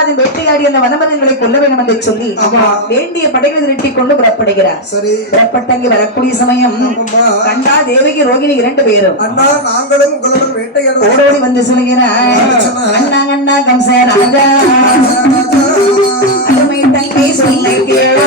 கம்சராஜன் வேட்டையாடி அந்த வனமரங்களை கொல்ல வேண்டும் என்று சொல்லி. வேண்டிய படைகளை திரட்டிக் கொண்டு புறப்படுகிறார். சரி. புறப்பட்டங்கி வரக்கூடிய சமயம். கண்டா தேவகி ரோகிணி இரண்டு பேரும். நாங்களும் ஓடோடி வந்து சொல்கிறார் அண்ணா அண்ணா கம்சராஜா அருமை தங்கை சொல்லை கேளோ.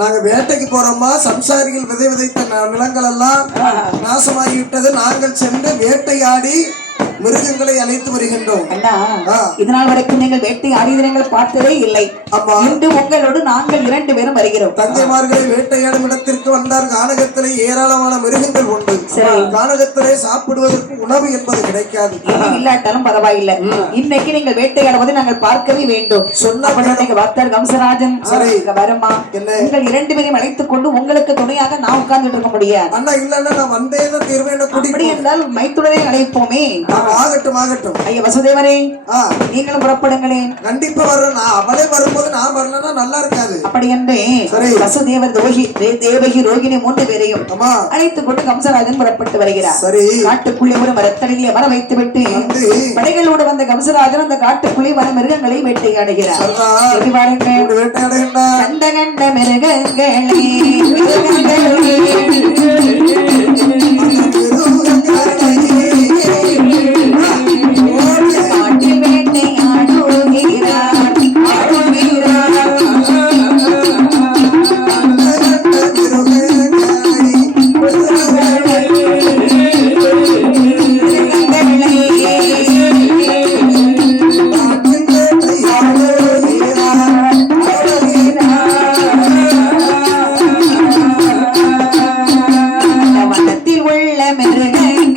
நாங்க வேட்டைக்கு போறோமா? சம்சாரிகள் விதை விதைத்த நிலங்கள் எல்லாம் நாசமாகிவிட்டது. நாங்கள் சென்று வேட்டையாடி மிருகங்களை அழைத்து வருகின்றோம். அண்ணா. இதனால் வரைக்கும் நீங்கள் வேட்டை ஆடிதனங்கள் பார்த்ததே இல்லை. ஆமா இன்று உங்களோடு நாங்கள் இரண்டு பேரும் வருகிறோம். தந்தைமார்களை வேட்டையாடும் இடத்திற்கு வந்தார். கானகத்திலே ஏராளமான மிருகங்கள் உண்டு. கானகத்திலே சாப்பிடுவதற்கு உணவு என்பது கிடைக்காது. இல்லாட்டாலும் பரவாயில்லை. இன்னைக்கு நீங்கள் வேட்டையாடுவதை நாங்கள் பார்க்கவே வேண்டும். சொன்ன அப்படி பார்த்தார் கம்சராஜன். வருமா என்ன? நீங்கள் இரண்டு பேரையும் அழைத்துக் கொண்டு உங்களுக்கு துணையாக நான் உட்கார்ந்துட்டு இருக்க முடியாது. அண்ணா இல்லன்னா நான் வந்தேன் தீர்வேன் அப்படி குடி என்றால் மைத்துடரை அழைப்போமே. ஆகட்டும். ஆகட்டும் ஐயா வசுதேவரே நீங்களும் புறப்படுங்களேன். கண்டிப்பா வர்றேன். நான் அவளே வரும்போது நான் வரலன்னா நல்லா இருக்காது. அப்படி என்று சரி. வசுதேவர் தோகி தேவகி ரோகிணி மூன்று பேரையும் ஆமா அழைத்துக் கொண்டு கம்சராஜன் புறப்பட்டு வருகிறார். சரி. காட்டுக்குள்ளே ஒரு மரத்தடியிலே அமர வைத்து விட்டு வந்து படைகளோடு வந்த கம்சராஜன் அந்த காட்டுக்குள்ளே வர மிருகங்களை வேட்டையாடுகிறார். பாருங்க? கண்ட கண்ட மிருகங்களே. me